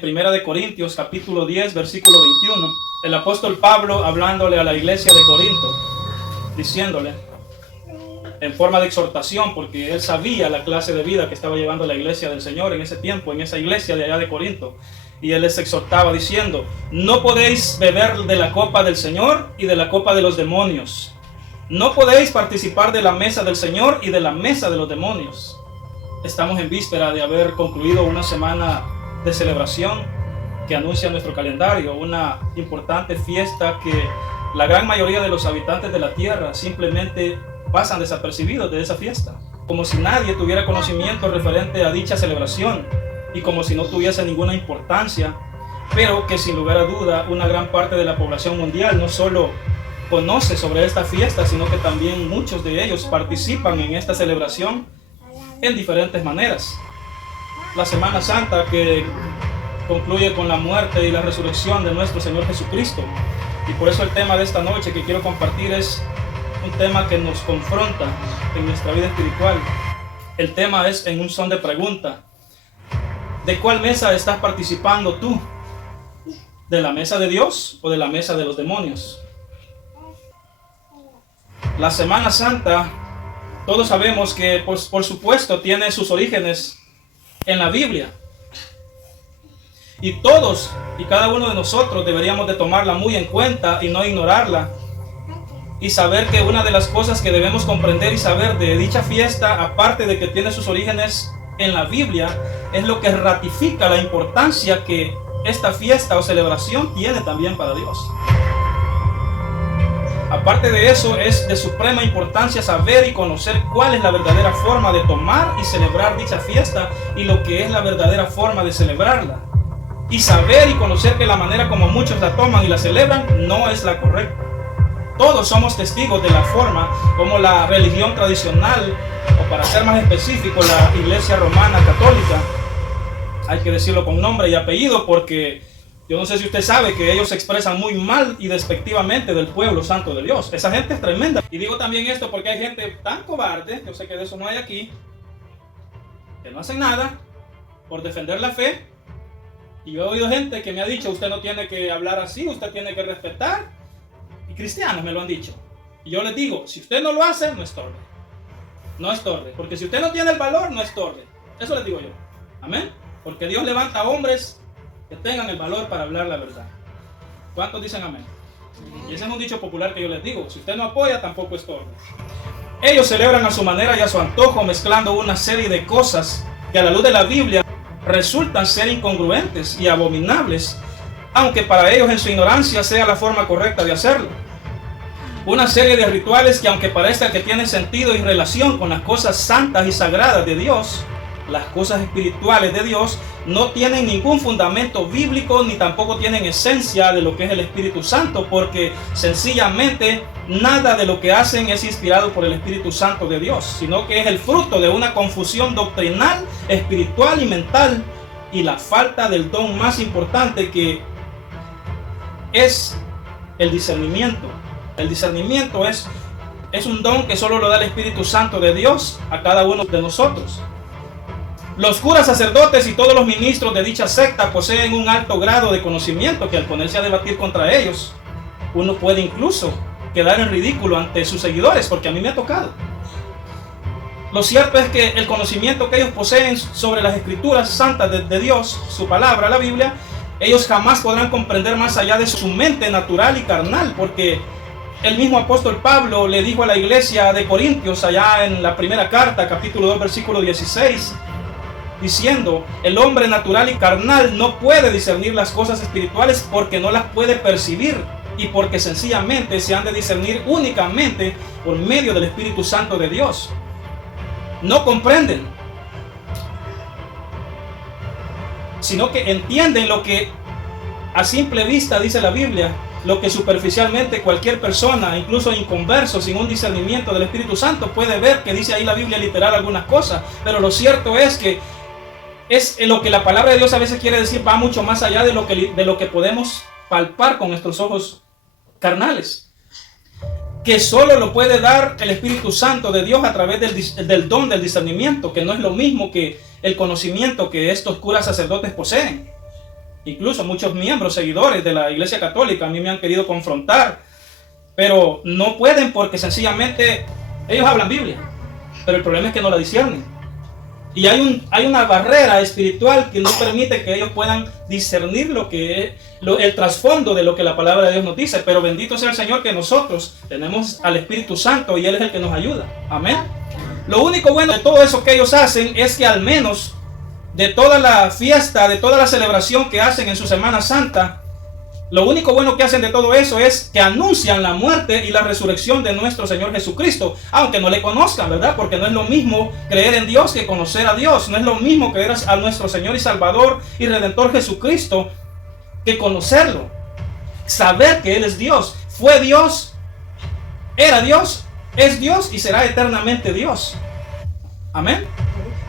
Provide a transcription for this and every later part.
Primera de Corintios, capítulo 10, versículo 21, el apóstol Pablo hablándole a la iglesia de Corinto, diciéndole, en forma de exhortación, porque él sabía la clase de vida que estaba llevando la iglesia del Señor en ese tiempo, en esa iglesia de allá de Corinto, y él les exhortaba diciendo, no podéis beber de la copa del Señor y de la copa de los demonios, no podéis participar de la mesa del Señor y de la mesa de los demonios. Estamos en víspera de haber concluido una semana de celebración que anuncia nuestro calendario, una importante fiesta que la gran mayoría de los habitantes de la tierra simplemente pasan desapercibidos de esa fiesta, como si nadie tuviera conocimiento referente a dicha celebración y como si no tuviese ninguna importancia, pero que sin lugar a duda una gran parte de la población mundial no solo conoce sobre esta fiesta, sino que también muchos de ellos participan en esta celebración en diferentes maneras. La Semana Santa, que concluye con la muerte y la resurrección de nuestro Señor Jesucristo. Y por eso el tema de esta noche que quiero compartir es un tema que nos confronta en nuestra vida espiritual. El tema es en un son de pregunta. ¿De cuál mesa estás participando tú? ¿De la mesa de Dios o de la mesa de los demonios? La Semana Santa, todos sabemos que por supuesto tiene sus orígenes en la Biblia, y todos y cada uno de nosotros deberíamos de tomarla muy en cuenta y no ignorarla, y saber que una de las cosas que debemos comprender y saber de dicha fiesta, aparte de que tiene sus orígenes en la Biblia, es lo que ratifica la importancia que esta fiesta o celebración tiene también para Dios. Aparte de eso, es de suprema importancia saber y conocer cuál es la verdadera forma de tomar y celebrar dicha fiesta y lo que es la verdadera forma de celebrarla. Y saber y conocer que la manera como muchos la toman y la celebran no es la correcta. Todos somos testigos de la forma como la religión tradicional, o para ser más específico, la Iglesia Romana Católica, hay que decirlo con nombre y apellido porque yo no sé si usted sabe que ellos se expresan muy mal y despectivamente del pueblo santo de Dios. Esa gente es tremenda. Y digo también esto porque hay gente tan cobarde, yo sé que de eso no hay aquí, que no hacen nada por defender la fe. Y yo he oído gente que me ha dicho, usted no tiene que hablar así, usted tiene que respetar. Y cristianos me lo han dicho. Y yo les digo, si usted no lo hace, no estorbe. No estorbe. Porque si usted no tiene el valor, no estorbe. Eso les digo yo. Amén. Porque Dios levanta hombres que tengan el valor para hablar la verdad. ¿Cuántos dicen amén? Y ese es un dicho popular que yo les digo. Si usted no apoya, tampoco estorbe. Ellos celebran a su manera y a su antojo, mezclando una serie de cosas que a la luz de la Biblia resultan ser incongruentes y abominables, aunque para ellos en su ignorancia sea la forma correcta de hacerlo. Una serie de rituales que, aunque parezca que tienen sentido y relación con las cosas santas y sagradas de Dios, las cosas espirituales de Dios, no tienen ningún fundamento bíblico ni tampoco tienen esencia de lo que es el Espíritu Santo, porque sencillamente nada de lo que hacen es inspirado por el Espíritu Santo de Dios, sino que es el fruto de una confusión doctrinal, espiritual y mental, y la falta del don más importante, que es el discernimiento. El discernimiento es un don que solo lo da el Espíritu Santo de Dios a cada uno de nosotros. Los curas, sacerdotes y todos los ministros de dicha secta poseen un alto grado de conocimiento que al ponerse a debatir contra ellos, uno puede incluso quedar en ridículo ante sus seguidores, porque a mí me ha tocado. Lo cierto es que el conocimiento que ellos poseen sobre las escrituras santas de Dios, su palabra, la Biblia, ellos jamás podrán comprender más allá de su mente natural y carnal, porque el mismo apóstol Pablo le dijo a la iglesia de Corintios, allá en la primera carta, capítulo 2, versículo 16, diciendo, el hombre natural y carnal no puede discernir las cosas espirituales porque no las puede percibir y porque sencillamente se han de discernir únicamente por medio del Espíritu Santo de Dios. No comprenden, sino que entienden lo que a simple vista dice la Biblia, lo que superficialmente cualquier persona, incluso inconverso, sin un discernimiento del Espíritu Santo, puede ver que dice ahí la Biblia literal algunas cosas, pero lo cierto es que es lo que la palabra de Dios a veces quiere decir, va mucho más allá de lo que podemos palpar con nuestros ojos carnales, que solo lo puede dar el Espíritu Santo de Dios a través del don del discernimiento, que no es lo mismo que el conocimiento que estos curas sacerdotes poseen. Incluso muchos miembros, seguidores de la Iglesia Católica, a mí me han querido confrontar, pero no pueden porque sencillamente ellos hablan Biblia, pero el problema es que no la disciernen. Y hay una barrera espiritual que no permite que ellos puedan discernir lo que es el trasfondo de lo que la palabra de Dios nos dice. Pero bendito sea el Señor que nosotros tenemos al Espíritu Santo y Él es el que nos ayuda. Amén. Lo único bueno de todo eso que ellos hacen es que al menos de toda la fiesta, de toda la celebración que hacen en su Semana Santa, lo único bueno que hacen de todo eso es que anuncian la muerte y la resurrección de nuestro Señor Jesucristo, aunque no le conozcan, ¿verdad? Porque no es lo mismo creer en Dios que conocer a Dios. No es lo mismo creer a nuestro Señor y Salvador y Redentor Jesucristo que conocerlo. Saber que Él es Dios, fue Dios, era Dios, es Dios y será eternamente Dios. Amén.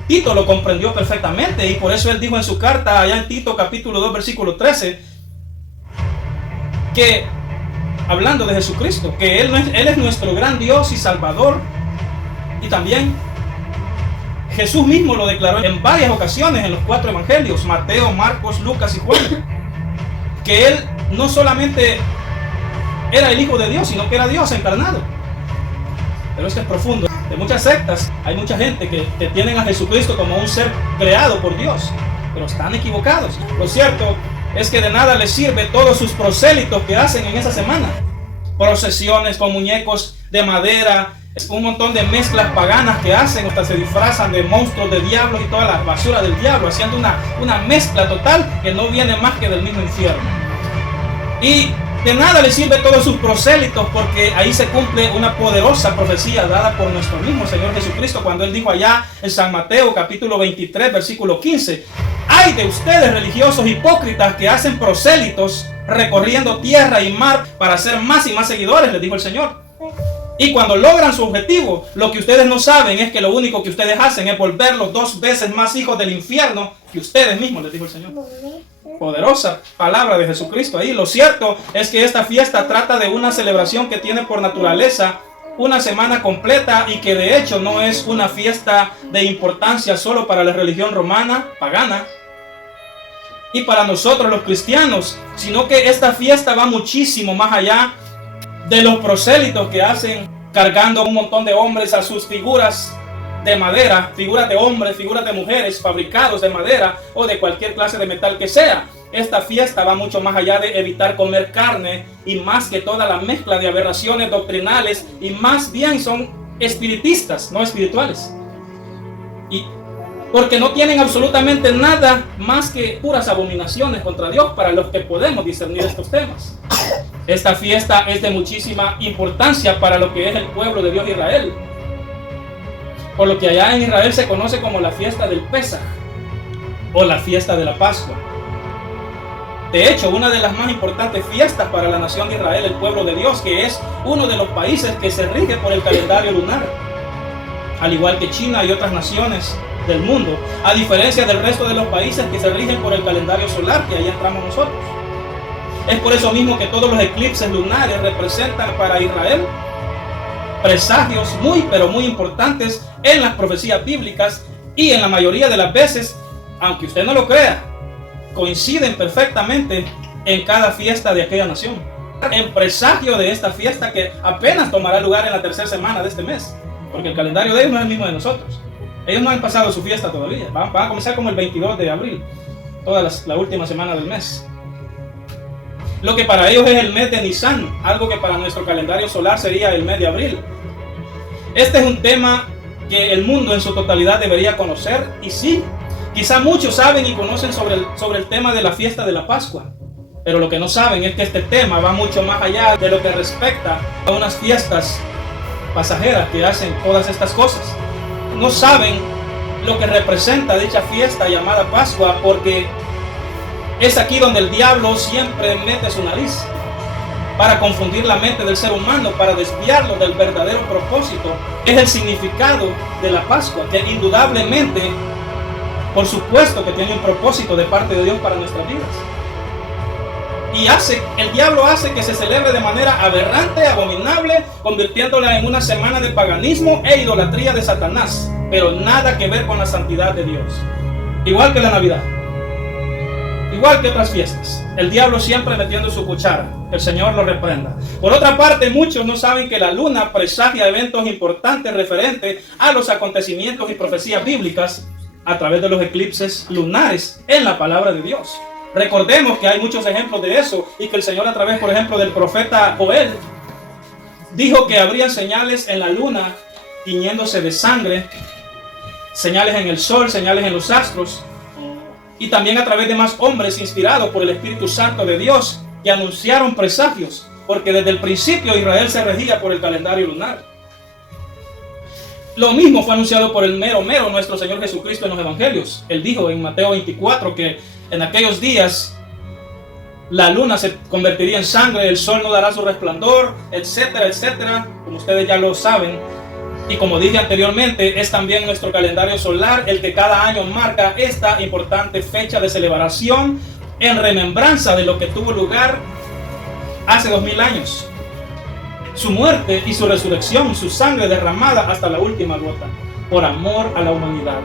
Tito lo comprendió perfectamente y por eso él dijo en su carta allá en Tito capítulo 2 versículo 13 que, hablando de Jesucristo, que Él es nuestro gran Dios y Salvador. Y también Jesús mismo lo declaró en varias ocasiones en los 4 evangelios, Mateo, Marcos, Lucas y Juan, que Él no solamente era el Hijo de Dios, sino que era Dios encarnado. Pero esto es profundo. De muchas sectas hay mucha gente que tienen a Jesucristo como un ser creado por Dios, pero están equivocados. Lo cierto es que de nada les sirve todos sus prosélitos que hacen en esa semana. Procesiones con muñecos de madera, un montón de mezclas paganas que hacen, hasta se disfrazan de monstruos, de diablos y toda la basura del diablo, haciendo una mezcla total que no viene más que del mismo infierno. Y de nada les sirve todos sus prosélitos, porque ahí se cumple una poderosa profecía dada por nuestro mismo Señor Jesucristo cuando Él dijo allá en San Mateo capítulo 23 versículo 15: ¡ay de ustedes religiosos hipócritas que hacen prosélitos recorriendo tierra y mar para hacer más y más seguidores! Les dijo el Señor. Y cuando logran su objetivo, lo que ustedes no saben es que lo único que ustedes hacen es volverlos 2 veces más hijos del infierno que ustedes mismos, les dijo el Señor. Poderosa palabra de Jesucristo ahí. Lo cierto es que esta fiesta trata de una celebración que tiene por naturaleza una semana completa y que de hecho no es una fiesta de importancia solo para la religión romana, pagana, y para nosotros los cristianos, sino que esta fiesta va muchísimo más allá de los prosélitos que hacen cargando un montón de hombres a sus figuras de madera, figuras de hombres, figuras de mujeres fabricados de madera o de cualquier clase de metal que sea. Esta fiesta va mucho más allá de evitar comer carne y más que toda la mezcla de aberraciones doctrinales, y más bien son espiritistas, no espirituales. Y porque no tienen absolutamente nada más que puras abominaciones contra Dios para los que podemos discernir estos temas. Esta fiesta es de muchísima importancia para lo que es el pueblo de Dios de Israel, por lo que allá en Israel se conoce como la fiesta del Pesaj o la fiesta de la Pascua. De hecho, una de las más importantes fiestas para la nación de Israel, el pueblo de Dios, que es uno de los países que se rige por el calendario lunar, al igual que China y otras naciones del mundo, a diferencia del resto de los países que se rigen por el calendario solar, que ahí entramos nosotros. Es por eso mismo que todos los eclipses lunares representan para Israel presagios muy pero muy importantes en las profecías bíblicas, y en la mayoría de las veces, aunque usted no lo crea, coinciden perfectamente en cada fiesta de aquella nación. En presagio de esta fiesta que apenas tomará lugar en la 3ª semana de este mes, porque el calendario de ellos no es el mismo de nosotros. Ellos no han pasado su fiesta todavía, van a comenzar como el 22 de abril, toda la última semana del mes. Lo que para ellos es el mes de Nisan, algo que para nuestro calendario solar sería el mes de abril. Este es un tema que el mundo en su totalidad debería conocer, y sí, quizá muchos saben y conocen sobre el tema de la fiesta de la Pascua, pero lo que no saben es que este tema va mucho más allá de lo que respecta a unas fiestas pasajeras que hacen todas estas cosas. No saben lo que representa dicha fiesta llamada Pascua, porque es aquí donde el diablo siempre mete su nariz para confundir la mente del ser humano, para desviarlo del verdadero propósito. Es el significado de la Pascua, que indudablemente, por supuesto que tiene un propósito de parte de Dios para nuestras vidas. Y el diablo hace que se celebre de manera aberrante, abominable, convirtiéndola en una semana de paganismo e idolatría de Satanás, pero nada que ver con la santidad de Dios. Igual que la Navidad. igual que otras fiestas. El diablo siempre metiendo su cuchara. Que el Señor lo reprenda. Por otra parte, muchos no saben que la luna presagia eventos importantes referentes a los acontecimientos y profecías bíblicas a través de los eclipses lunares en la palabra de Dios. Recordemos que hay muchos ejemplos de eso y que el Señor, a través, por ejemplo, del profeta Joel, dijo que habría señales en la luna tiñéndose de sangre, señales en el sol, señales en los astros, y también a través de más hombres inspirados por el Espíritu Santo de Dios que anunciaron presagios, porque desde el principio Israel se regía por el calendario lunar. Lo mismo fue anunciado por el mero nuestro Señor Jesucristo en los Evangelios. Él dijo en Mateo 24 que en aquellos días la luna se convertiría en sangre, el sol no dará su resplandor, etcétera, etcétera, como ustedes ya lo saben. Y como dije anteriormente, es también nuestro calendario solar el que cada año marca esta importante fecha de celebración en remembranza de lo que tuvo lugar hace 2000 años. Su muerte y su resurrección, su sangre derramada hasta la última gota, por amor a la humanidad.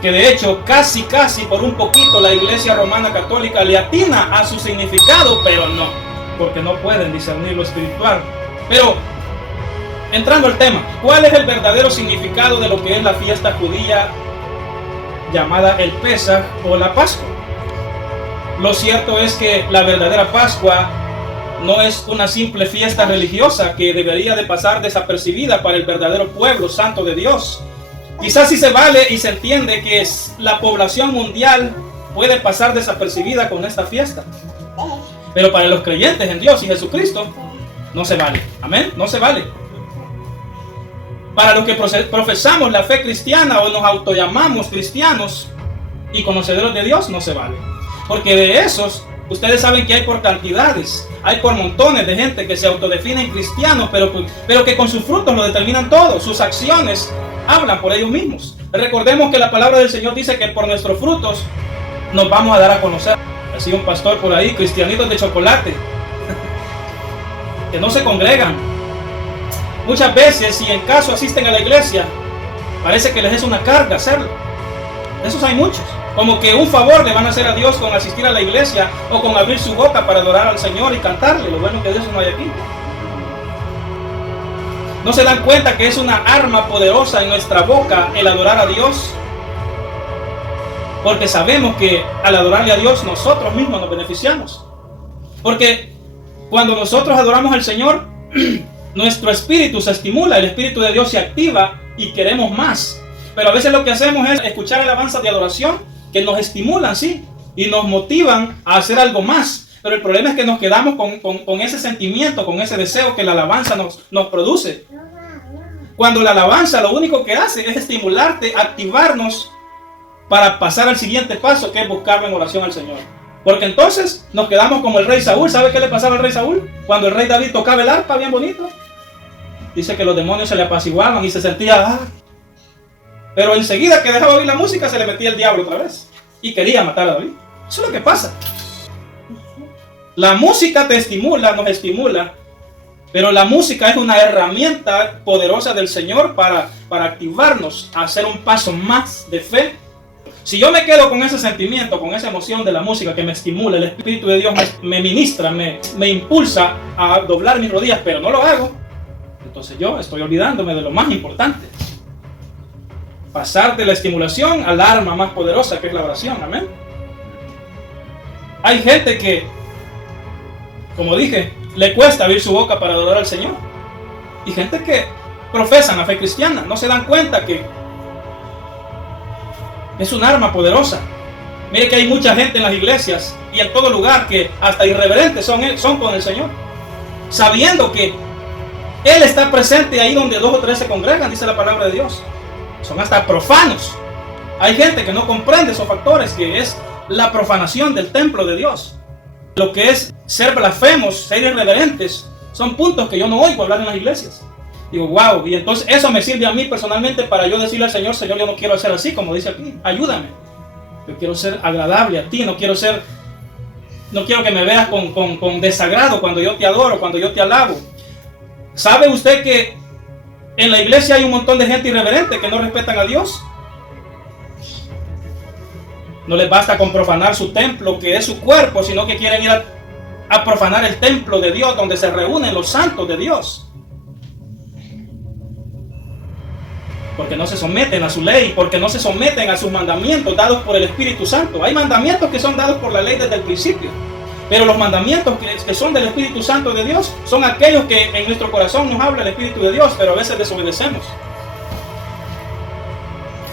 Que de hecho, casi por un poquito la Iglesia Romana Católica le atina a su significado, pero no, porque no pueden discernir lo espiritual. Pero, entrando al tema, ¿cuál es el verdadero significado de lo que es la fiesta judía llamada el Pesaj o la Pascua? Lo cierto es que la verdadera Pascua no es una simple fiesta religiosa que debería de pasar desapercibida para el verdadero pueblo santo de Dios. Quizás sí se vale y se entiende que la población mundial puede pasar desapercibida con esta fiesta. Pero para los creyentes en Dios y Jesucristo, no se vale. Amén, no se vale. Para los que profesamos la fe cristiana o nos autollamamos cristianos y conocedores de Dios, no se vale. Porque de esos, ustedes saben que hay por cantidades, hay por montones de gente que se autodefinen cristianos, pero que con sus frutos lo determinan todo. Sus acciones hablan por ellos mismos. Recordemos que la palabra del Señor dice que por nuestros frutos nos vamos a dar a conocer. Así un pastor por ahí, cristianitos de chocolate, que no se congregan. Muchas veces, si en caso asisten a la iglesia, parece que les es una carga hacerlo. De esos hay muchos. Como que un favor le van a hacer a Dios con asistir a la iglesia o con abrir su boca para adorar al Señor y cantarle. Lo bueno que de eso no hay aquí. ¿No se dan cuenta que es una arma poderosa en nuestra boca el adorar a Dios? Porque sabemos que al adorarle a Dios nosotros mismos nos beneficiamos. Porque cuando nosotros adoramos al Señor, nuestro espíritu se estimula, el espíritu de Dios se activa y queremos más. Pero a veces lo que hacemos es escuchar alabanzas de adoración que nos estimulan, sí, y nos motivan a hacer algo más. Pero el problema es que nos quedamos con ese sentimiento, con ese deseo que la alabanza nos produce. Cuando la alabanza lo único que hace es estimularte, activarnos para pasar al siguiente paso, que es buscarlo en oración al Señor. Porque entonces nos quedamos como el rey Saúl. ¿Sabe qué le pasaba al rey Saúl? Cuando el rey David tocaba el arpa bien bonito, dice que los demonios se le apaciguaban y se sentía... Pero enseguida que dejaba oír la música se le metía el diablo otra vez y quería matar a David. Eso es lo que pasa. La música te estimula, nos estimula, pero la música es una herramienta poderosa del Señor para activarnos a hacer un paso más de fe. Si yo me quedo con ese sentimiento, con esa emoción de la música que me estimula, el Espíritu de Dios me ministra, me impulsa a doblar mis rodillas, pero no lo hago, entonces yo estoy olvidándome de lo más importante. Pasar de la estimulación al arma más poderosa que es la oración, amén. Hay gente que, como dije, le cuesta abrir su boca para adorar al Señor. Y gente que profesan la fe cristiana, no se dan cuenta que es un arma poderosa. Mire que hay mucha gente en las iglesias y en todo lugar que hasta irreverentes son con el Señor, sabiendo que Él está presente ahí donde 2 o 3 se congregan, dice la palabra de Dios. Son hasta profanos. Hay gente que no comprende esos factores, que es la profanación del templo de Dios. Lo que es ser blasfemos, ser irreverentes, son puntos que yo no oigo hablar en las iglesias. Digo, wow, y entonces eso me sirve a mí personalmente para yo decirle al Señor, Señor, yo no quiero ser así, como dice aquí, ayúdame. Yo quiero ser agradable a ti, no quiero que me veas con desagrado cuando yo te adoro, cuando yo te alabo. ¿Sabe usted que en la iglesia hay un montón de gente irreverente que no respetan a Dios? No les basta con profanar su templo, que es su cuerpo, sino que quieren ir a profanar el templo de Dios, donde se reúnen los santos de Dios. Porque no se someten a su ley, porque no se someten a sus mandamientos dados por el Espíritu Santo. Hay mandamientos que son dados por la ley desde el principio, pero los mandamientos que son del Espíritu Santo de Dios son aquellos que en nuestro corazón nos habla el Espíritu de Dios, pero a veces desobedecemos.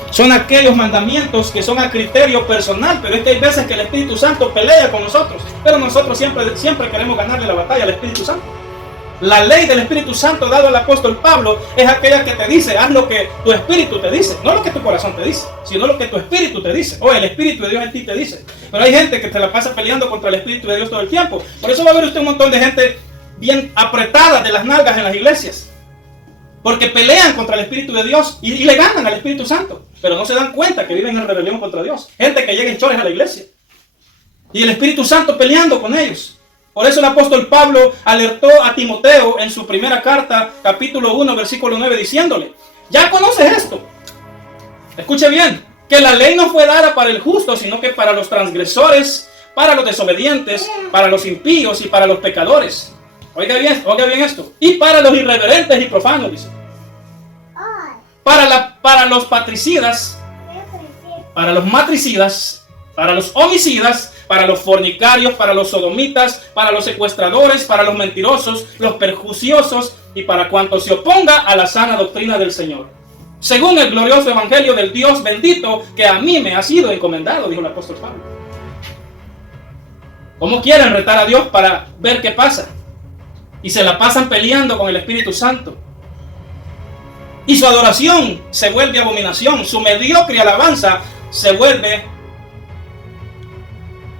Son aquellos mandamientos que son a criterio personal, pero es que hay veces que el Espíritu Santo pelea con nosotros, pero nosotros siempre queremos ganarle la batalla al Espíritu Santo. La ley del Espíritu Santo dado al apóstol Pablo es aquella que te dice, haz lo que tu espíritu te dice, no lo que tu corazón te dice, sino lo que tu espíritu te dice, o el Espíritu de Dios en ti te dice. Pero hay gente que se la pasa peleando contra el Espíritu de Dios todo el tiempo. Por eso va a ver usted un montón de gente bien apretada de las nalgas en las iglesias, porque pelean contra el Espíritu de Dios y le ganan al Espíritu Santo, pero no se dan cuenta que viven en rebelión contra Dios. Gente que llega en chores a la iglesia y el Espíritu Santo peleando con ellos. Por eso el apóstol Pablo alertó a Timoteo en su primera carta, capítulo 1, versículo 9, diciéndole, ya conoces esto, escuche bien, que la ley no fue dada para el justo, sino que para los transgresores, para los desobedientes, para los impíos y para los pecadores. Oiga bien esto. Y para los irreverentes y profanos, dice. Para los patricidas, para los matricidas, para los homicidas, para los fornicarios, para los sodomitas, para los secuestradores, para los mentirosos, los perjuiciosos y para cuantos se oponga a la sana doctrina del Señor. Según el glorioso evangelio del Dios bendito que a mí me ha sido encomendado, dijo el apóstol Pablo. ¿Cómo quieren retar a Dios para ver qué pasa? Y se la pasan peleando con el Espíritu Santo. Y su adoración se vuelve abominación. Su mediocre alabanza se vuelve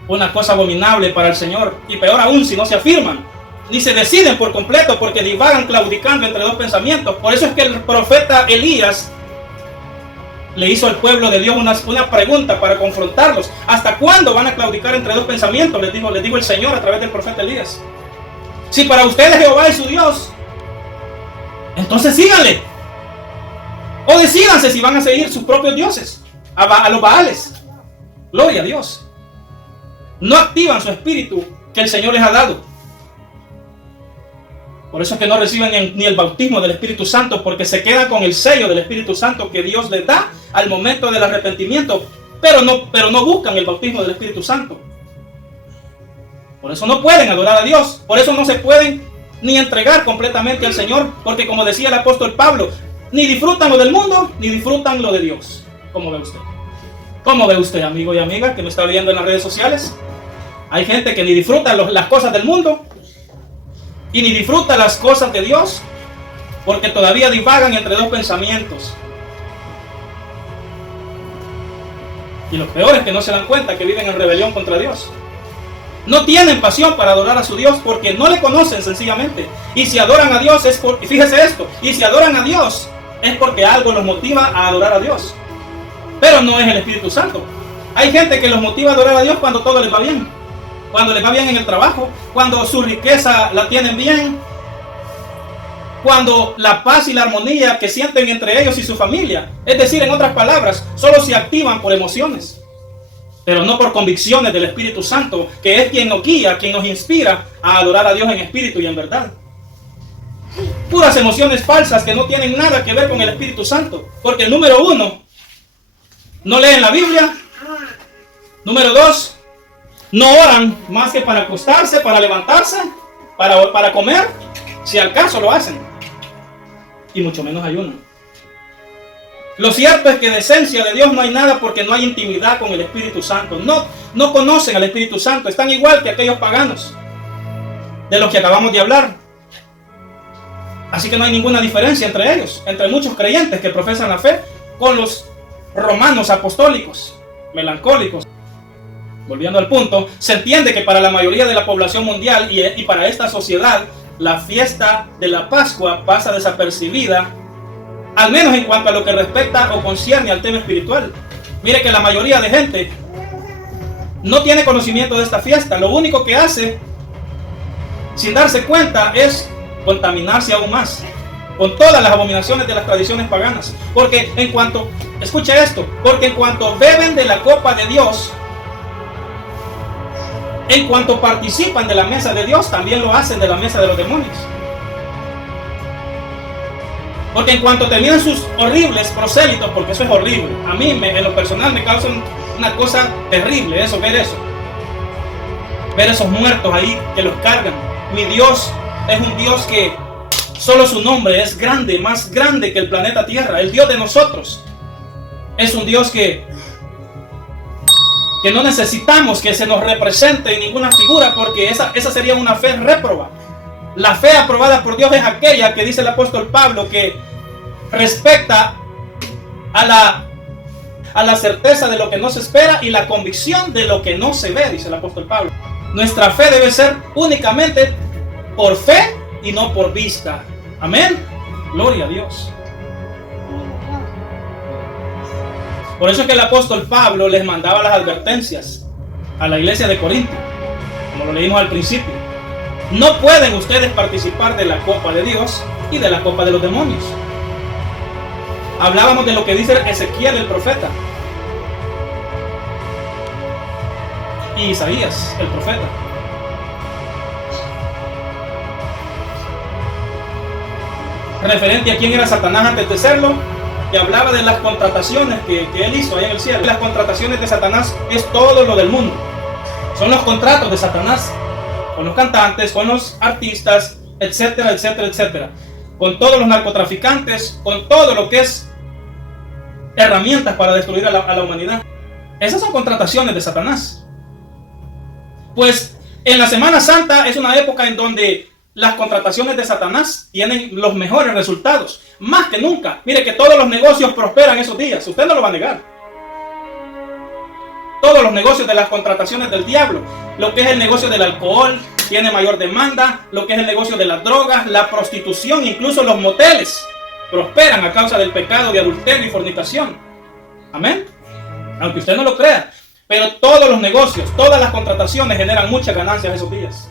una cosa abominable para el Señor. Y peor aún si no se afirman, ni se deciden por completo, porque divagan claudicando entre dos pensamientos. Por eso es que el profeta Elías le hizo al pueblo de Dios una pregunta para confrontarlos. ¿Hasta cuándo van a claudicar entre dos pensamientos? Les dijo el Señor a través del profeta Elías. Si para ustedes Jehová es su Dios, entonces síganle. O decídanse si van a seguir sus propios dioses, a los Baales. Gloria a Dios. No activan su espíritu que el Señor les ha dado. Por eso es que no reciben ni el bautismo del Espíritu Santo, porque se quedan con el sello del Espíritu Santo que Dios les da al momento del arrepentimiento, pero no buscan el bautismo del Espíritu Santo. Por eso no pueden adorar a Dios, por eso no se pueden ni entregar completamente al Señor, porque como decía el apóstol Pablo, ni disfrutan lo del mundo, ni disfrutan lo de Dios. ¿Cómo ve usted? ¿Cómo ve usted, amigo y amiga, que me está viendo en las redes sociales? Hay gente que ni disfruta las cosas del mundo y ni disfruta las cosas de Dios, porque todavía divagan entre dos pensamientos. Y lo peor es que no se dan cuenta que viven en rebelión contra Dios. No tienen pasión para adorar a su Dios porque no le conocen sencillamente. Y si adoran a Dios es porque, fíjese esto, y si adoran a Dios es porque algo los motiva a adorar a Dios. Pero no es el Espíritu Santo. Hay gente que los motiva a adorar a Dios cuando todo les va bien. Cuando les va bien en el trabajo, cuando su riqueza la tienen bien, cuando la paz y la armonía que sienten entre ellos y su familia. Es decir, en otras palabras, solo se activan por emociones, pero no por convicciones del Espíritu Santo, que es quien nos guía, quien nos inspira a adorar a Dios en espíritu y en verdad. Puras emociones falsas que no tienen nada que ver con el Espíritu Santo, porque número uno, no leen la Biblia. Número dos, no oran más que para acostarse, para levantarse, para comer, si al caso lo hacen, y mucho menos ayunan. Lo cierto es que de esencia de Dios no hay nada, porque no hay intimidad con el Espíritu Santo. No conocen al Espíritu Santo. Están igual que aquellos paganos de los que acabamos de hablar. Así que no hay ninguna diferencia entre ellos, entre muchos creyentes que profesan la fe, con los romanos apostólicos, melancólicos. Volviendo al punto, se entiende que para la mayoría de la población mundial y para esta sociedad, la fiesta de la Pascua pasa desapercibida, al menos en cuanto a lo que respecta o concierne al tema espiritual. Mire que la mayoría de gente no tiene conocimiento de esta fiesta. Lo único que hace, sin darse cuenta, es contaminarse aún más con todas las abominaciones de las tradiciones paganas. Porque en cuanto, escuche esto, porque en cuanto beben de la copa de Dios, En cuanto participan de la mesa de Dios, también lo hacen de la mesa de los demonios. Porque en cuanto terminan sus horribles prosélitos, porque eso es horrible, a mí en lo personal me causa una cosa terrible eso, ver esos muertos ahí que los cargan. Mi Dios es un Dios que solo su nombre es grande, más grande que el planeta Tierra. El Dios de nosotros es un Dios que no necesitamos que se nos represente en ninguna figura, porque esa sería una fe réproba. La fe aprobada por Dios es aquella que dice el apóstol Pablo, que respecta a la certeza de lo que no se espera y la convicción de lo que no se ve, dice el apóstol Pablo. Nuestra fe debe ser únicamente por fe y no por vista. Amén. Gloria a Dios. Por eso es que el apóstol Pablo les mandaba las advertencias a la iglesia de Corinto, como lo leímos al principio. No pueden ustedes participar de la copa de Dios y de la copa de los demonios. Hablábamos de lo que dice Ezequiel el profeta y Isaías el profeta. Referente a quién era Satanás antes de serlo, que hablaba de las contrataciones que él hizo allá en el cielo. Las contrataciones de Satanás es todo lo del mundo. Son los contratos de Satanás con los cantantes, con los artistas, etcétera, etcétera, etcétera. Con todos los narcotraficantes, con todo lo que es herramientas para destruir a la humanidad. Esas son contrataciones de Satanás. Pues en la Semana Santa es una época en donde las contrataciones de Satanás tienen los mejores resultados, más que nunca. Mire que todos los negocios prosperan esos días, usted no lo va a negar. Todos los negocios de las contrataciones del diablo, lo que es el negocio del alcohol tiene mayor demanda, lo que es el negocio de las drogas, la prostitución, incluso los moteles prosperan a causa del pecado de adulterio y fornicación. Amén. Aunque usted no lo crea, pero todos los negocios, todas las contrataciones generan muchas ganancias esos días.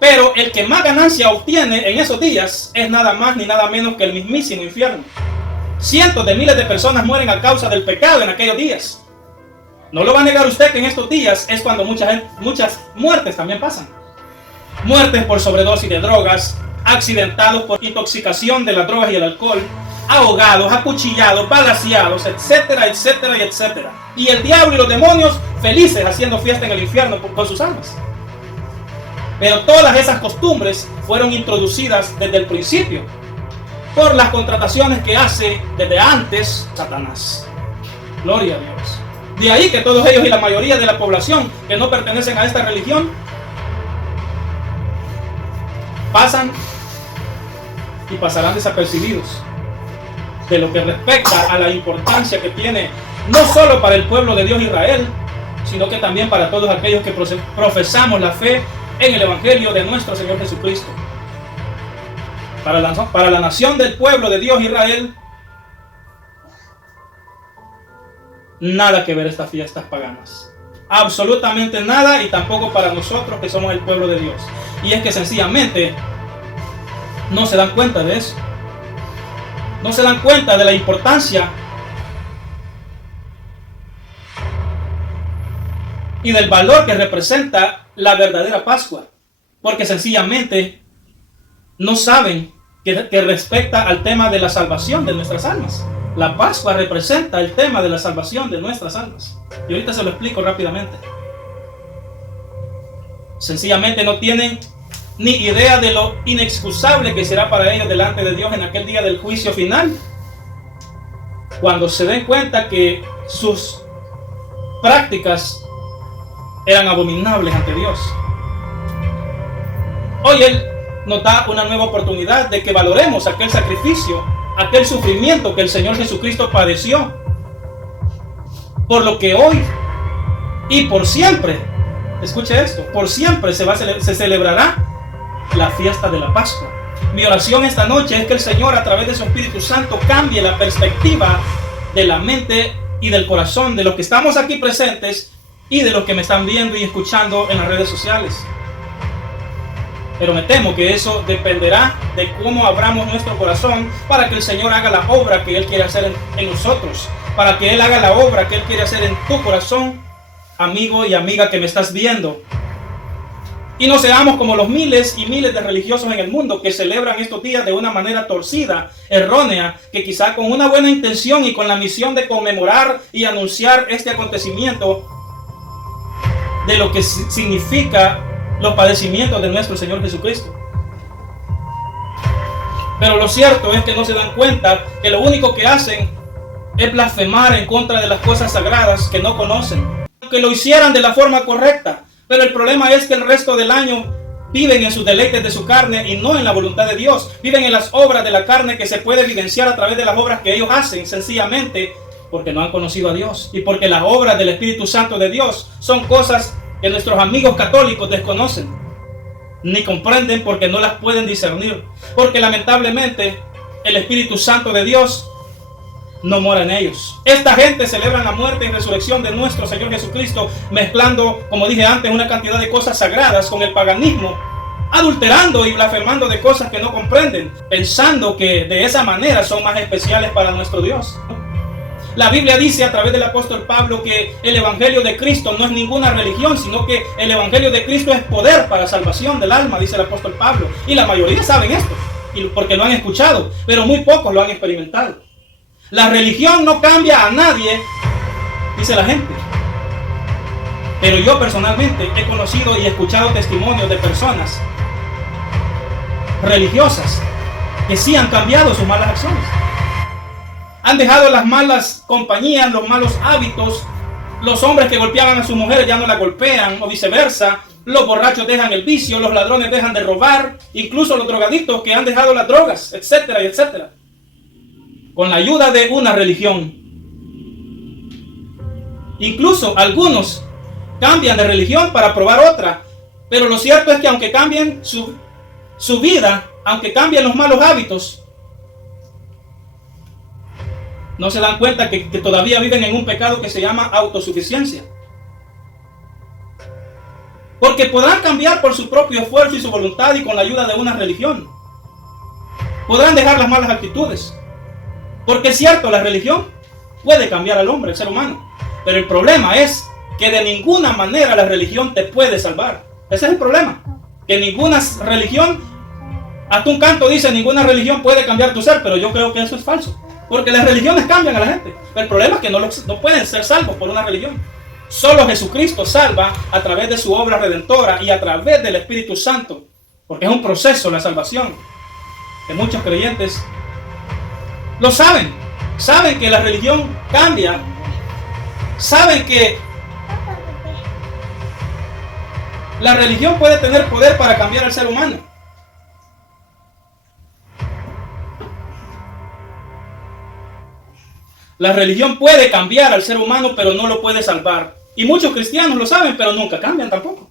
Pero el que más ganancia obtiene en esos días es nada más ni nada menos que el mismísimo infierno. Cientos de miles de personas mueren a causa del pecado en aquellos días. No lo va a negar usted que en estos días es cuando muchas muertes también pasan. Muertes por sobredosis de drogas, accidentados por intoxicación de las drogas y el alcohol, ahogados, acuchillados, balaceados, etcétera, etcétera y etcétera. Y el diablo y los demonios felices haciendo fiesta en el infierno con sus almas. Pero todas esas costumbres fueron introducidas desde el principio por las contrataciones que hace desde antes Satanás. Gloria a Dios. De ahí que todos ellos y la mayoría de la población que no pertenecen a esta religión pasan y pasarán desapercibidos de lo que respecta a la importancia que tiene no solo para el pueblo de Dios Israel, sino que también para todos aquellos que profesamos la fe en el Evangelio de nuestro Señor Jesucristo. Para la nación del pueblo de Dios Israel, nada que ver estas fiestas paganas. Absolutamente nada, y tampoco para nosotros que somos el pueblo de Dios. Y es que sencillamente no se dan cuenta de eso. No se dan cuenta de la importancia y del valor que representa la verdadera Pascua, porque sencillamente no saben que respecta al tema de la salvación de nuestras almas. La Pascua representa el tema de la salvación de nuestras almas, y ahorita se lo explico rápidamente. Sencillamente no tienen ni idea de lo inexcusable que será para ellos delante de Dios en aquel día del juicio final, cuando se den cuenta que sus prácticas eran abominables ante Dios. Hoy Él nos da una nueva oportunidad de que valoremos aquel sacrificio, aquel sufrimiento que el Señor Jesucristo padeció, por lo que hoy y por siempre, escuche esto, por siempre se celebrará la fiesta de la Pascua. Mi oración esta noche es que el Señor, a través de su Espíritu Santo, cambie la perspectiva de la mente y del corazón de los que estamos aquí presentes y de los que me están viendo y escuchando en las redes sociales. Pero me temo que eso dependerá de cómo abramos nuestro corazón para que el Señor haga la obra que Él quiere hacer en nosotros, para que Él haga la obra que Él quiere hacer en tu corazón amigo y amiga que me estás viendo. Y no seamos como los miles y miles de religiosos en el mundo que celebran estos días de una manera torcida, errónea, que quizá con una buena intención y con la misión de conmemorar y anunciar este acontecimiento de lo que significa los padecimientos de nuestro Señor Jesucristo. Pero lo cierto es que no se dan cuenta que lo único que hacen es blasfemar en contra de las cosas sagradas que no conocen. Que lo hicieran de la forma correcta. Pero el problema es que el resto del año viven en sus deleites de su carne y no en la voluntad de Dios. Viven en las obras de la carne que se puede evidenciar a través de las obras que ellos hacen, sencillamente porque no han conocido a Dios. Y porque las obras del Espíritu Santo de Dios son cosas que nuestros amigos católicos desconocen, ni comprenden porque no las pueden discernir. Porque lamentablemente el Espíritu Santo de Dios no mora en ellos. Esta gente celebra la muerte y resurrección de nuestro Señor Jesucristo, mezclando, como dije antes, una cantidad de cosas sagradas con el paganismo, adulterando y blasfemando de cosas que no comprenden, pensando que de esa manera son más especiales para nuestro Dios. La Biblia dice a través del apóstol Pablo que el Evangelio de Cristo no es ninguna religión, sino que el Evangelio de Cristo es poder para salvación del alma, dice el apóstol Pablo. Y la mayoría saben esto, porque lo han escuchado, pero muy pocos lo han experimentado. La religión no cambia a nadie, dice la gente. Pero yo personalmente he conocido y escuchado testimonios de personas religiosas que sí han cambiado sus malas acciones. Han dejado las malas compañías, los malos hábitos. Los hombres que golpeaban a sus mujeres ya no la golpean, o viceversa. Los borrachos dejan el vicio, los ladrones dejan de robar, incluso los drogadictos que han dejado las drogas, etcétera, y etcétera. Con la ayuda de una religión. Incluso algunos cambian de religión para probar otra. Pero lo cierto es que aunque cambien su vida, aunque cambien los malos hábitos, no se dan cuenta que todavía viven en un pecado que se llama autosuficiencia. Porque podrán cambiar por su propio esfuerzo y su voluntad y con la ayuda de una religión. Podrán dejar las malas actitudes. Porque es cierto, la religión puede cambiar al hombre, al ser humano. Pero el problema es que de ninguna manera la religión te puede salvar. Ese es el problema. Que ninguna religión, hasta un canto dice, ninguna religión puede cambiar tu ser, pero yo creo que eso es falso. Porque las religiones cambian a la gente. El problema es que no pueden ser salvos por una religión. Solo Jesucristo salva a través de su obra redentora y a través del Espíritu Santo. Porque es un proceso la salvación. Que muchos creyentes lo saben. Saben que la religión cambia. Saben que la religión puede tener poder para cambiar al ser humano. La religión puede cambiar al ser humano, pero no lo puede salvar. Y muchos cristianos lo saben, pero nunca cambian tampoco.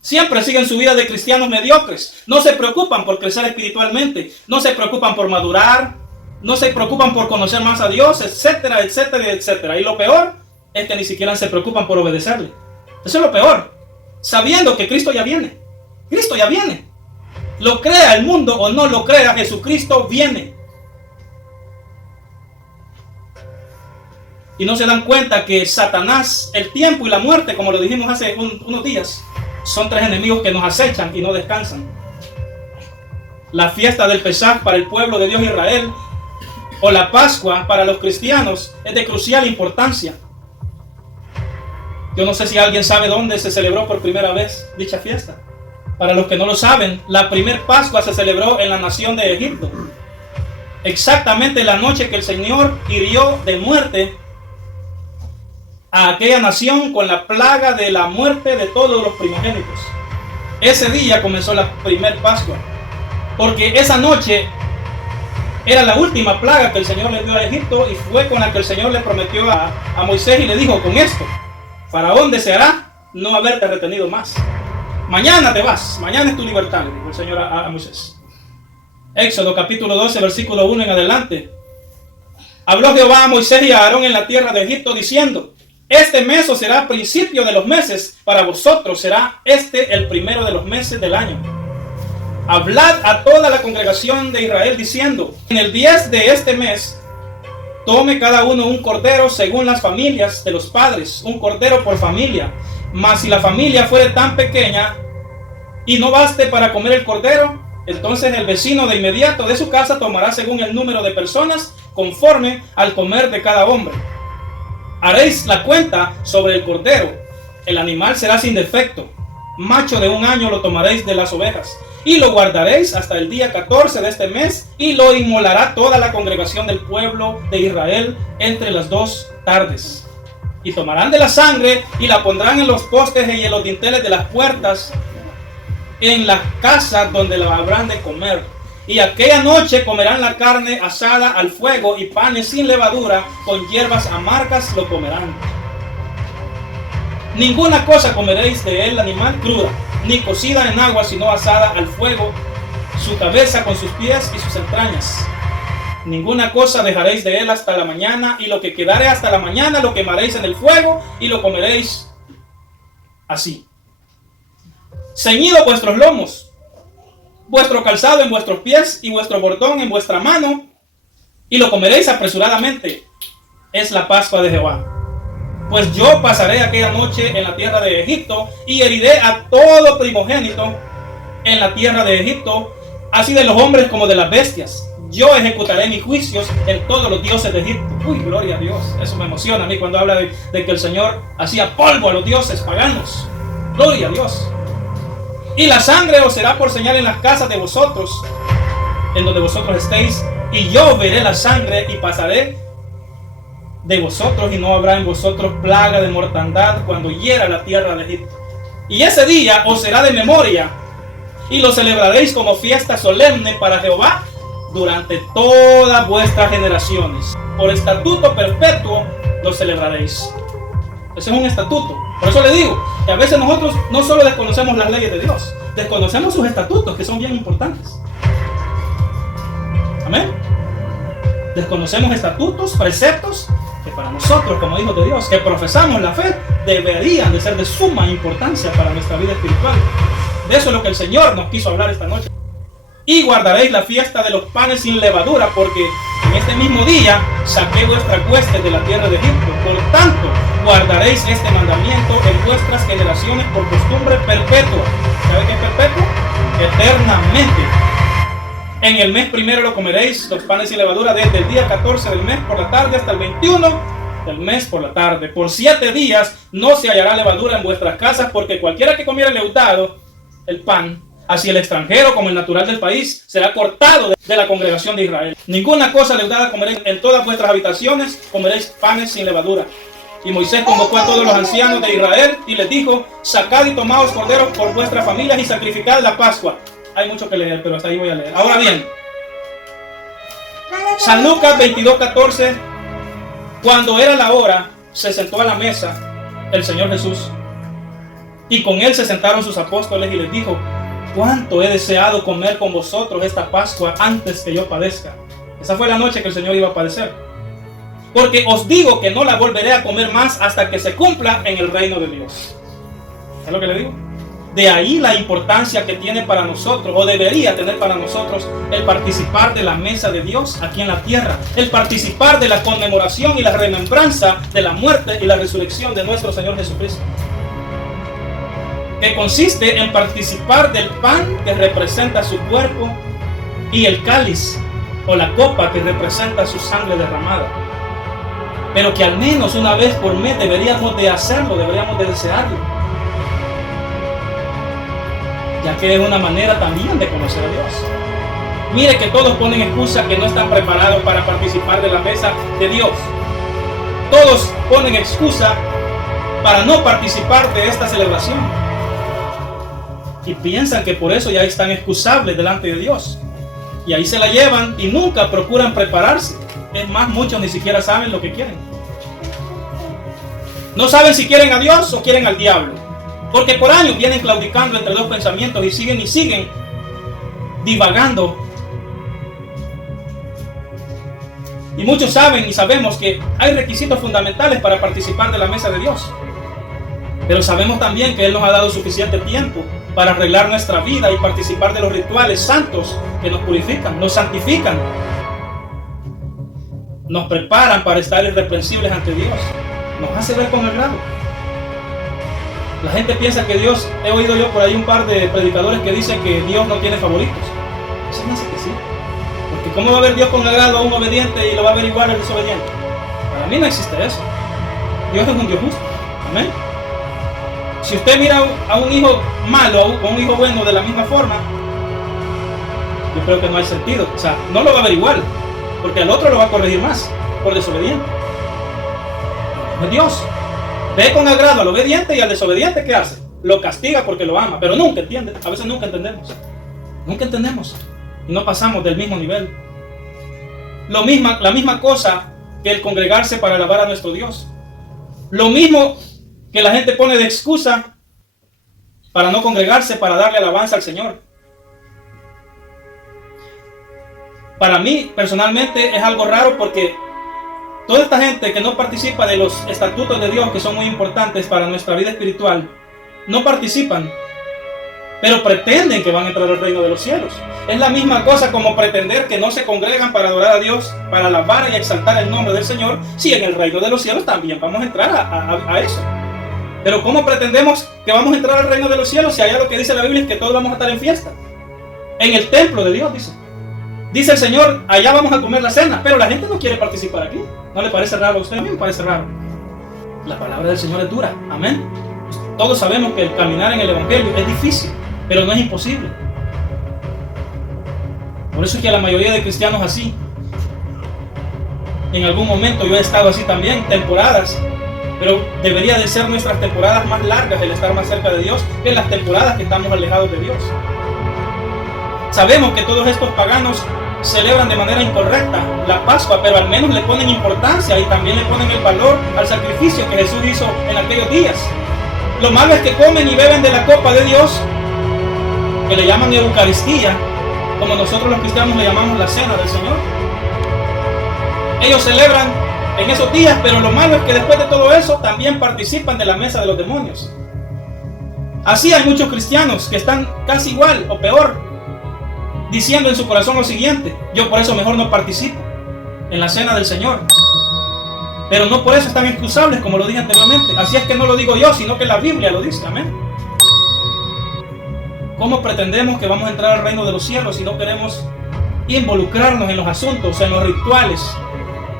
Siempre siguen su vida de cristianos mediocres. No se preocupan por crecer espiritualmente. No se preocupan por madurar. No se preocupan por conocer más a Dios, etcétera, etcétera, etcétera. Y lo peor es que ni siquiera se preocupan por obedecerle. Eso es lo peor. Sabiendo que Cristo ya viene. Cristo ya viene. Lo crea el mundo o no lo crea, Jesucristo viene. Y no se dan cuenta que Satanás, el tiempo y la muerte, como lo dijimos hace unos días, son tres enemigos que nos acechan y no descansan. La fiesta del Pesaj para el pueblo de Dios Israel, o la Pascua para los cristianos, es de crucial importancia. Yo no sé si alguien sabe dónde se celebró por primera vez dicha fiesta. Para los que no lo saben, la primer Pascua se celebró en la nación de Egipto. Exactamente la noche que el Señor hirió de muerte a aquella nación con la plaga de la muerte de todos los primogénitos. Ese día comenzó la primer Pascua, porque esa noche era la última plaga que el Señor le dio a Egipto y fue con la que el Señor le prometió a Moisés y le dijo: con esto, Faraón deseará no haberte retenido más. Mañana te vas, mañana es tu libertad, le dijo el Señor a Moisés. Éxodo capítulo 12, versículo 1 en adelante. Habló Jehová a Moisés y a Aarón en la tierra de Egipto diciendo: este mes os será principio de los meses, para vosotros será este el primero de los meses del año. Hablad a toda la congregación de Israel diciendo: en el 10 de este mes Tome cada uno un cordero según las familias de los padres, un cordero por familia. Mas si la familia fuere tan pequeña y no baste para comer el cordero, entonces el vecino de inmediato de su casa tomará según el número de personas, conforme al comer de cada hombre. Haréis la cuenta sobre el cordero. El animal será sin defecto. Macho de 1 año lo tomaréis de las ovejas, y lo guardaréis hasta el día 14 de este mes, y lo inmolará toda la congregación del pueblo de Israel entre las 2 tardes. Y tomarán de la sangre y la pondrán en los postes y en los dinteles de las puertas, en las casas donde la habrán de comer. Y aquella noche comerán la carne asada al fuego, y panes sin levadura, con hierbas amargas lo comerán. Ninguna cosa comeréis de él animal cruda, ni cocida en agua, sino asada al fuego, su cabeza con sus pies y sus entrañas. Ninguna cosa dejaréis de él hasta la mañana, y lo que quedare hasta la mañana lo quemaréis en el fuego, y lo comeréis así. Ceñidos vuestros lomos, vuestro calzado en vuestros pies, y vuestro bordón en vuestra mano, y lo comeréis apresuradamente. Es la Pascua de Jehová. Pues yo pasaré aquella noche en la tierra de Egipto, y heriré a todo primogénito en la tierra de Egipto, así de los hombres como de las bestias. Yo ejecutaré mis juicios en todos los dioses de Egipto. Uy, gloria a Dios. Eso me emociona a mí cuando habla de que el Señor hacía polvo a los dioses paganos. Gloria a Dios. Y la sangre os será por señal en las casas de vosotros, en donde vosotros estéis, y yo veré la sangre y pasaré de vosotros, y no habrá en vosotros plaga de mortandad cuando hiera la tierra de Egipto. Y ese día os será de memoria, y lo celebraréis como fiesta solemne para Jehová durante todas vuestras generaciones. Por estatuto perpetuo lo celebraréis. Ese es un estatuto. Por eso le digo que a veces nosotros no solo desconocemos las leyes de Dios, desconocemos sus estatutos, que son bien importantes. Amén. Desconocemos estatutos, preceptos, que para nosotros como hijos de Dios, que profesamos la fe, deberían de ser de suma importancia para nuestra vida espiritual. De eso es lo que el Señor nos quiso hablar esta noche. Y guardaréis la fiesta de los panes sin levadura, porque en este mismo día saqué vuestras huestes de la tierra de Egipto. Por tanto, guardaréis este mandamiento en vuestras generaciones por costumbre perpetua. ¿Sabe qué es perpetua? Eternamente. En el mes primero lo comeréis, los panes sin levadura, desde el día 14 del mes por la tarde hasta el 21 del mes por la tarde. Por 7 días no se hallará levadura en vuestras casas, porque cualquiera que comiera leudado, el pan, así el extranjero como el natural del país, será cortado de la congregación de Israel. Ninguna cosa leudada comeréis en todas vuestras habitaciones, comeréis panes sin levadura. Y Moisés convocó a todos los ancianos de Israel y les dijo: sacad y tomaos corderos por vuestras familias y sacrificad la Pascua. Hay mucho que leer, pero hasta ahí voy a leer. Ahora bien, San Lucas 22:14, cuando era la hora, se sentó a la mesa el Señor Jesús, y con él se sentaron sus apóstoles, y les dijo: cuánto he deseado comer con vosotros esta Pascua antes que yo padezca. Esa fue la noche que el Señor iba a padecer. Porque os digo que no la volveré a comer más hasta que se cumpla en el reino de Dios. ¿Es lo que le digo? De ahí la importancia que tiene para nosotros, o debería tener para nosotros, el participar de la mesa de Dios aquí en la tierra. El participar de la conmemoración y la remembranza de la muerte y la resurrección de nuestro Señor Jesucristo. Que consiste en participar del pan que representa su cuerpo, y el cáliz o la copa que representa su sangre derramada. Pero que al menos una vez por mes deberíamos de hacerlo, deberíamos de desearlo, ya que es una manera también de conocer a Dios. Mire que todos ponen excusa que no están preparados para participar de la mesa de Dios. Todos ponen excusa para no participar de esta celebración, y piensan que por eso ya están excusables delante de Dios, y ahí se la llevan y nunca procuran prepararse. Es más, muchos ni siquiera saben lo que quieren. No saben si quieren a Dios o quieren al diablo, porque por años vienen claudicando entre dos pensamientos y siguen divagando. Y muchos saben y sabemos que hay requisitos fundamentales para participar de la mesa de Dios, pero sabemos también que Él nos ha dado suficiente tiempo para arreglar nuestra vida y participar de los rituales santos que nos purifican, nos santifican. nos preparan para estar irreprensibles ante Dios, nos hace ver con agrado. La gente piensa que Dios, he oído yo por ahí un par de predicadores que dicen que Dios no tiene favoritos. Eso me hace que sí. Porque ¿cómo va a ver Dios con agrado a un obediente y lo va a ver igual al desobediente? Para mí no existe eso. Dios es un Dios justo. Amén. Si usted mira a un hijo malo o a un hijo bueno de la misma forma, yo creo que no hay sentido. O sea, no lo va a ver igual, porque al otro lo va a corregir más por desobediente. No es Dios. Ve con agrado al obediente y al desobediente, ¿qué hace? Lo castiga porque lo ama, pero nunca entiende. A veces nunca entendemos. Nunca entendemos. Y no pasamos del mismo nivel. La misma cosa que el congregarse para alabar a nuestro Dios. Lo mismo que la gente pone de excusa para no congregarse, para darle alabanza al Señor. Para mí, personalmente, es algo raro porque toda esta gente que no participa de los estatutos de Dios, que son muy importantes para nuestra vida espiritual, no participan, pero pretenden que van a entrar al reino de los cielos. Es la misma cosa como pretender que no se congregan para adorar a Dios, para alabar y exaltar el nombre del Señor, si en el reino de los cielos también vamos a entrar a eso. Pero ¿cómo pretendemos que vamos a entrar al reino de los cielos si allá lo que dice la Biblia es que todos vamos a estar en fiesta? En el templo de Dios, dice. Dice el Señor, allá vamos a comer la cena, pero la gente no quiere participar aquí. ¿No le parece raro a usted? A mí me parece raro. La palabra del Señor es dura. Amén. Todos sabemos que el caminar en el Evangelio es difícil, pero no es imposible. Por eso es que la mayoría de cristianos así. En algún momento yo he estado así también, temporadas. Pero debería de ser nuestras temporadas más largas el estar más cerca de Dios que las temporadas que estamos alejados de Dios. Sabemos que todos estos paganos celebran de manera incorrecta la Pascua, pero al menos le ponen importancia y también le ponen el valor al sacrificio que Jesús hizo en aquellos días. Lo malo es que comen y beben de la copa de Dios, que le llaman Eucaristía, como nosotros los cristianos le llamamos la cena del Señor. Ellos celebran en esos días, pero lo malo es que después de todo eso también participan de la mesa de los demonios. Así hay muchos cristianos que están casi igual o peor, diciendo en su corazón lo siguiente: yo por eso mejor no participo en la cena del Señor. Pero no por eso están excusables, como lo dije anteriormente. Así es que no lo digo yo, sino que la Biblia lo dice. Amén. ¿Cómo pretendemos que vamos a entrar al reino de los cielos si no queremos involucrarnos en los asuntos, en los rituales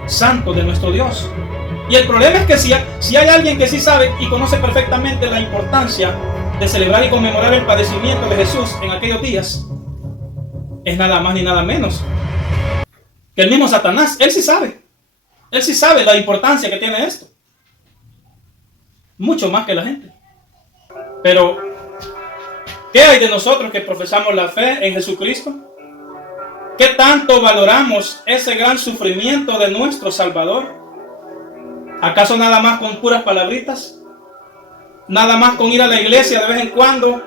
santos de nuestro Dios? Y el problema es que si hay alguien que sí sabe y conoce perfectamente la importancia de celebrar y conmemorar el padecimiento de Jesús en aquellos días, es nada más ni nada menos que el mismo Satanás. Él sí sabe la importancia que tiene esto, mucho más que la gente. Pero ¿qué hay de nosotros que profesamos la fe en Jesucristo? ¿Qué tanto valoramos ese gran sufrimiento de nuestro Salvador? ¿Acaso nada más con puras palabritas? ¿Nada más con ir a la iglesia de vez en cuando,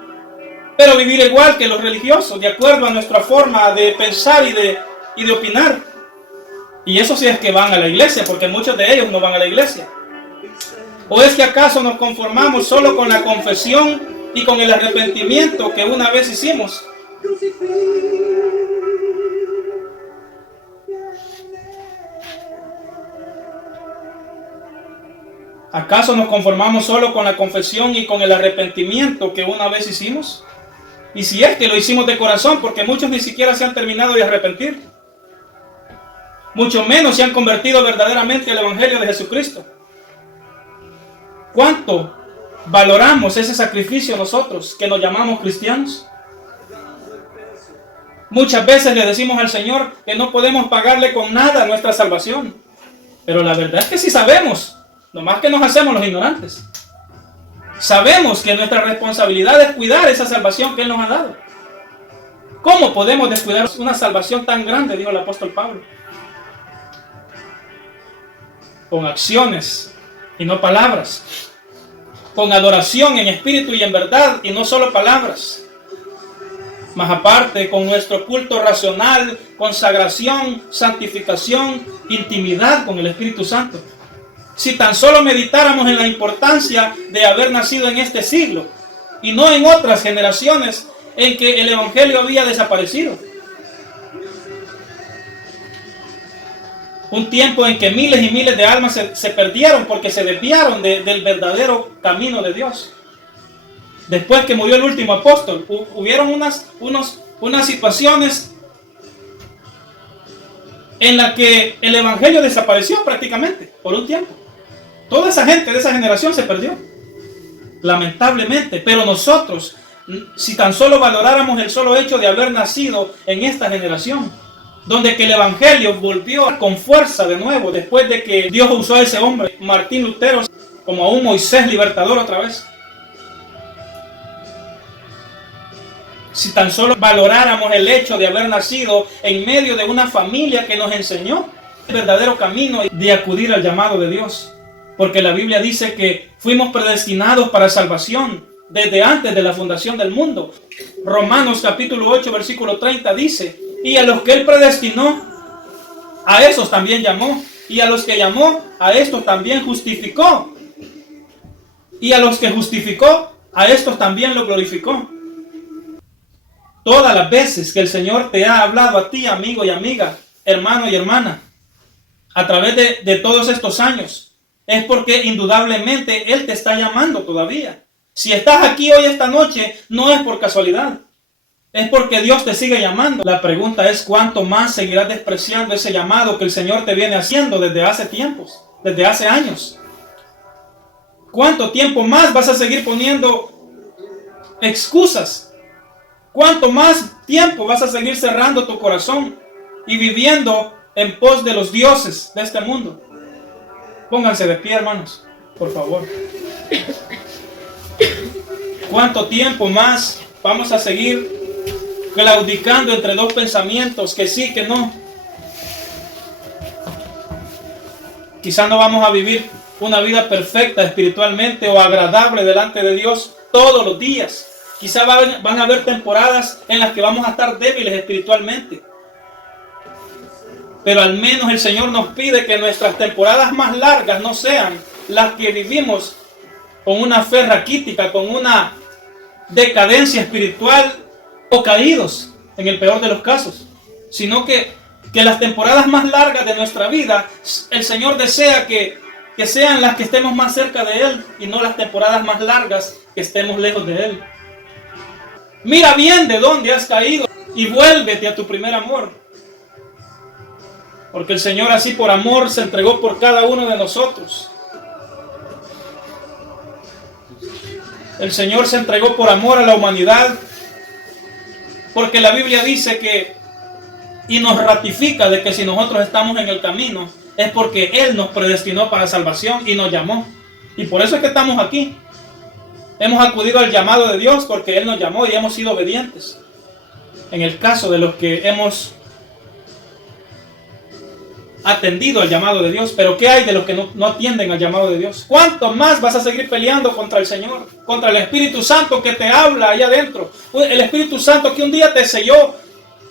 pero vivir igual que los religiosos, de acuerdo a nuestra forma de pensar y de opinar? Y eso sí es que van a la iglesia, porque muchos de ellos no van a la iglesia. ¿O es que acaso nos conformamos solo con la confesión y con el arrepentimiento que una vez hicimos? ¿Acaso nos conformamos solo con la confesión y con el arrepentimiento que una vez hicimos? Y si es que lo hicimos de corazón, porque muchos ni siquiera se han terminado de arrepentir, mucho menos se han convertido verdaderamente al Evangelio de Jesucristo. ¿Cuánto valoramos ese sacrificio nosotros que nos llamamos cristianos? Muchas veces le decimos al Señor que no podemos pagarle con nada nuestra salvación, pero la verdad es que sí sabemos. Nomás que nos hacemos los ignorantes. Sabemos que nuestra responsabilidad es cuidar esa salvación que Él nos ha dado. ¿Cómo podemos descuidar una salvación tan grande? Dijo el apóstol Pablo. Con acciones y no palabras. Con adoración en espíritu y en verdad y no solo palabras. Más aparte, con nuestro culto racional, consagración, santificación, intimidad con el Espíritu Santo. Si tan solo meditáramos en la importancia de haber nacido en este siglo y no en otras generaciones en que el Evangelio había desaparecido. Un tiempo en que miles y miles de almas se perdieron porque se desviaron del verdadero camino de Dios. Después que murió el último apóstol, hubieron unas situaciones en las que el evangelio desapareció prácticamente por un tiempo. Toda esa gente de esa generación se perdió, lamentablemente. Pero nosotros, si tan solo valoráramos el solo hecho de haber nacido en esta generación, donde que el evangelio volvió con fuerza de nuevo, después de que Dios usó a ese hombre, Martín Lutero, como a un Moisés libertador otra vez. Si tan solo valoráramos el hecho de haber nacido en medio de una familia que nos enseñó el verdadero camino de acudir al llamado de Dios. Porque la Biblia dice que fuimos predestinados para salvación desde antes de la fundación del mundo. Romanos capítulo 8, versículo 30 dice: y a los que Él predestinó, a esos también llamó. Y a los que llamó, a estos también justificó. Y a los que justificó, a estos también lo glorificó. Todas las veces que el Señor te ha hablado a ti, amigo y amiga, hermano y hermana, a través de todos estos años, es porque indudablemente Él te está llamando todavía. Si estás aquí hoy esta noche, no es por casualidad. Es porque Dios te sigue llamando. La pregunta es: ¿cuánto más seguirás despreciando ese llamado que el Señor te viene haciendo desde hace tiempos, desde hace años? ¿Cuánto tiempo más vas a seguir poniendo excusas? ¿Cuánto más tiempo vas a seguir cerrando tu corazón y viviendo en pos de los dioses de este mundo? Pónganse de pie, hermanos, por favor. ¿Cuánto tiempo más vamos a seguir claudicando entre dos pensamientos, que sí, que no? Quizás no vamos a vivir una vida perfecta espiritualmente o agradable delante de Dios todos los días. Quizás van a haber temporadas en las que vamos a estar débiles espiritualmente. Pero al menos el Señor nos pide que nuestras temporadas más largas no sean las que vivimos con una fe raquítica, con una decadencia espiritual o caídos, en el peor de los casos, sino que las temporadas más largas de nuestra vida, el Señor desea que sean las que estemos más cerca de Él y no las temporadas más largas que estemos lejos de Él. Mira bien de dónde has caído y vuélvete a tu primer amor, porque el Señor así por amor se entregó por cada uno de nosotros. El Señor se entregó por amor a la humanidad, porque la Biblia dice que, y nos ratifica de que si nosotros estamos en el camino, es porque Él nos predestinó para salvación y nos llamó. Y por eso es que estamos aquí. Hemos acudido al llamado de Dios porque Él nos llamó y hemos sido obedientes. En el caso de los que hemos atendido al llamado de Dios, pero ¿qué hay de los que no atienden al llamado de Dios? ¿Cuánto más vas a seguir peleando contra el Señor? Contra el Espíritu Santo que te habla allá adentro. El Espíritu Santo que un día te selló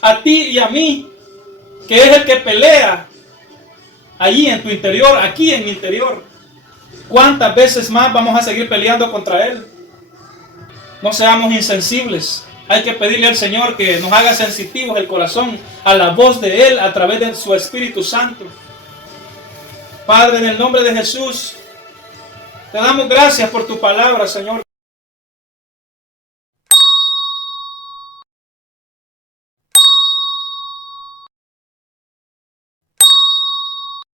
a ti y a mí, que es el que pelea allí en tu interior, aquí en mi interior. ¿Cuántas veces más vamos a seguir peleando contra Él? No seamos insensibles. Hay que pedirle al Señor que nos haga sensitivos el corazón a la voz de Él a través de su Espíritu Santo. Padre, en el nombre de Jesús, te damos gracias por tu palabra, Señor.